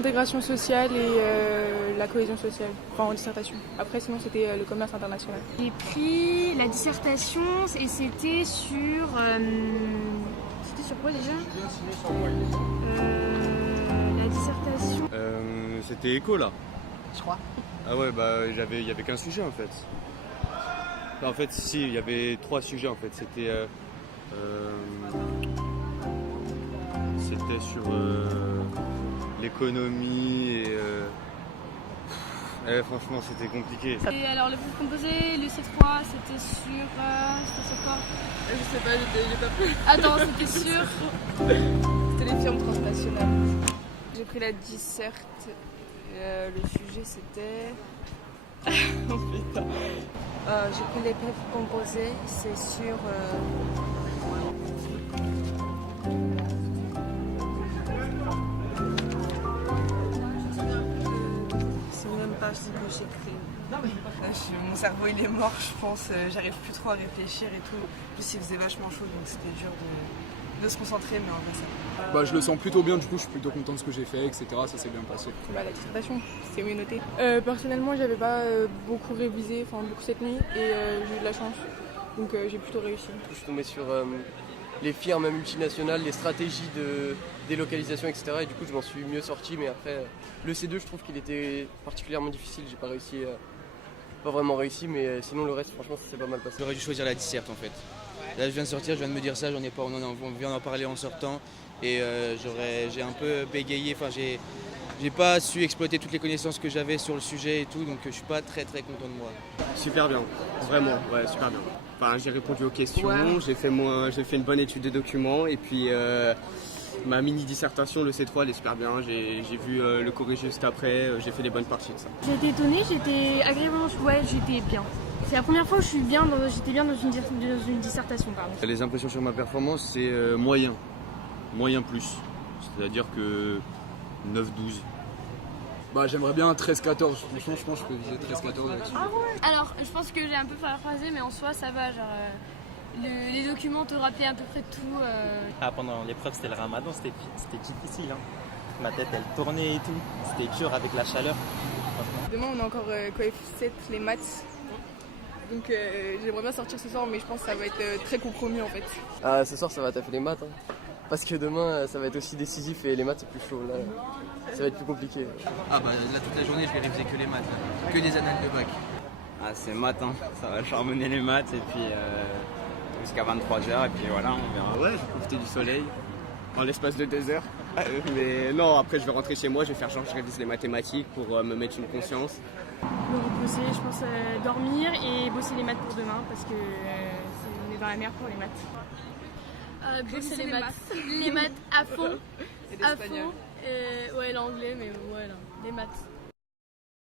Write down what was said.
l'intégration sociale et la cohésion sociale, enfin en dissertation. Après sinon c'était le commerce international. J'ai pris la dissertation et c'était sur... c'était sur quoi déjà la dissertation. C'était éco là. Je crois. Ah ouais, bah il y avait qu'un sujet en fait. En fait, si, il y avait 3 sujets en fait. C'était sur l'économie et franchement c'était compliqué. Et alors le groupe composé, le C3, c'était sur quoi? Je sais pas, j'ai pas pris. Attends, c'était sur... C'était les firmes transnationales. J'ai pris la disserte. Le sujet c'était... Oh putain. J'ai pris les PEF composés, c'est sur... C'est même pas ce que j'ai pris. Mon cerveau il est mort, je pense. J'arrive plus trop à réfléchir et tout. En plus il faisait vachement chaud donc c'était dur de se concentrer, mais en vrai ça. Bah, je le sens plutôt bien, du coup je suis plutôt content de ce que j'ai fait, etc. Ça s'est bien passé. Bah, la dissertation, c'est mieux noté. Personnellement, j'avais pas beaucoup révisé, enfin beaucoup cette nuit, et j'ai eu de la chance, donc j'ai plutôt réussi. Je suis tombé sur les firmes multinationales, les stratégies de délocalisation, etc. Et du coup, je m'en suis mieux sorti, mais après, le C2, je trouve qu'il était particulièrement difficile. J'ai pas réussi, pas vraiment réussi, mais sinon le reste, franchement, ça s'est pas mal passé. J'aurais dû choisir la disserte en fait. Là, je viens de sortir, je viens de me dire ça, on vient d'en parler en sortant et j'ai un peu bégayé, enfin j'ai pas su exploiter toutes les connaissances que j'avais sur le sujet et tout, donc je suis pas très content de moi. Super bien, vraiment, ouais, super bien. Enfin, j'ai répondu aux questions, j'ai fait une bonne étude de documents et puis ma mini dissertation, le C3, elle est super bien. J'ai vu le corriger juste après, j'ai fait les bonnes parties de ça. J'ai été étonnée, j'étais agréablement... Ouais, j'étais bien. C'est la première fois où j'étais bien dans une dissertation. Pardon. Les impressions sur ma performance, c'est moyen plus. C'est-à-dire que 9-12. Bah, j'aimerais bien 13-14, franchement je pense que je peux viser 13-14 là-dessus. Alors, je pense que j'ai un peu paraphrasé, mais en soi, ça va. Genre, les documents te rappelaient à peu près tout. Pendant l'épreuve, c'était le ramadan, c'était difficile. Hein. Ma tête, elle tournait et tout. C'était dur avec la chaleur. Demain, on a encore coef 7, les maths. Donc j'aimerais bien sortir ce soir, mais je pense que ça va être très compromis en fait. Ah, ce soir, ça va taper les maths. Hein. Parce que demain, ça va être aussi décisif et les maths, c'est plus chaud. Là, ça va être plus compliqué. Ah bah là toute la journée je vais réviser que les maths, là. Que les annales de bac. Ah c'est maths, hein. Ça va charbonner les maths et puis jusqu'à 23h et puis voilà, on verra. Ouais, j'ai profité du soleil en l'espace de 2 heures. Mais non, après je vais rentrer chez moi, je vais faire genre je révise les mathématiques pour me mettre une conscience. Me reposer, je pense dormir et bosser les maths pour demain parce que on est dans la merde pour les maths. Bosser les maths. Les maths à fond. Et l'espagnol. Ouais, l'anglais, mais ouais, les maths.